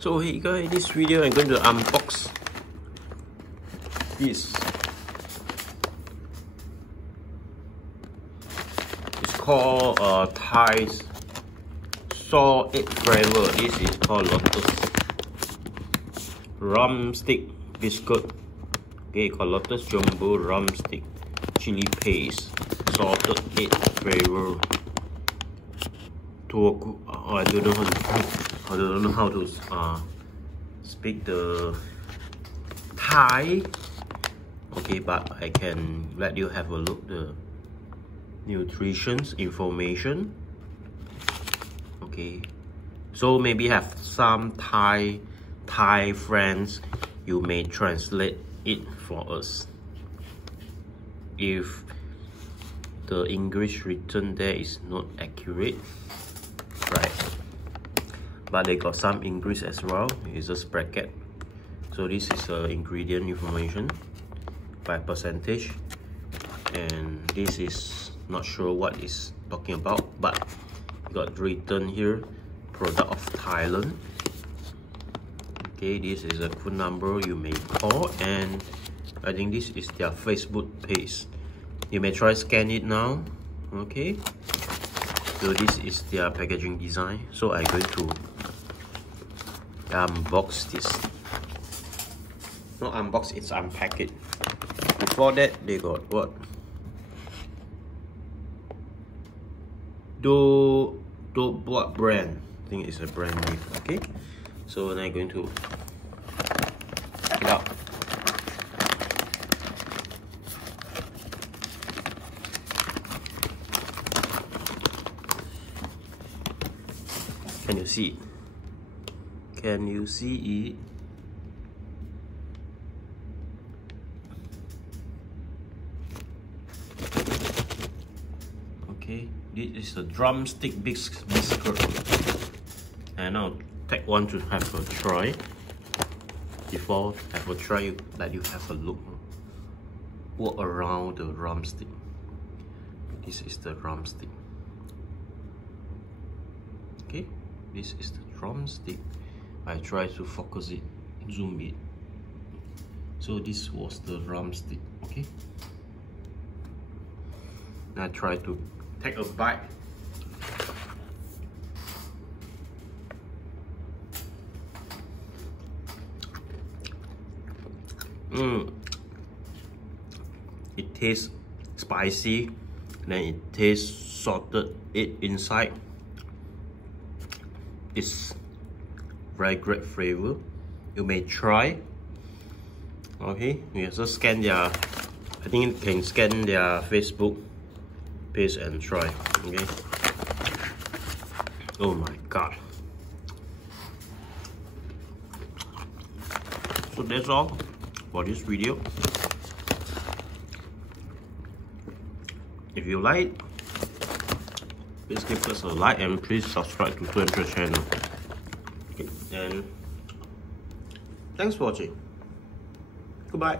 So hey guys, this video I'm going to unbox this. It's called Thai salt egg flavor. This is called Lotus. Drumstick Biscuit. Okay, called Lotus Jumbo Drumstick Chili Paste Salted Egg Flavor. I don't know how to speak the Thai. Okay, but I can let you have a look the nutrition information. Okay, so maybe have some Thai friends, you may translate it for us if the English written there is not accurate, right? But they got some English as well. It's just bracket. So this is ingredient information by percentage, and this is not sure what is talking about, but got written here product of Thailand. Okay, this is a phone number you may call, and I think this is their Facebook page. You may try scan it now. Okay, so this is their packaging design. So I'm going to unbox this. Not unbox, it's unpack it. Before that, they got what? What brand? I think it's a brand name. Okay, so now I'm going to take it out. Can you see it? Can you see it? Okay, this is the Drumstick Biscuit, and I'll take one to have a try. Before have a try, let you have a look, walk around the drumstick. This is the drumstick. Okay, this is the drumstick. I try to focus it, zoom it. So this was the drumstick. Okay, I try to take a bite. It tastes spicy, then it tastes salted egg inside. It's very great flavor. You may try. Okay, you just scan their, I think you can scan their Facebook page and try. Okay. Oh my god. So that's all for this video. If you like, please give us a like and please subscribe to Flavour channel. Okay, and thanks for watching. Goodbye.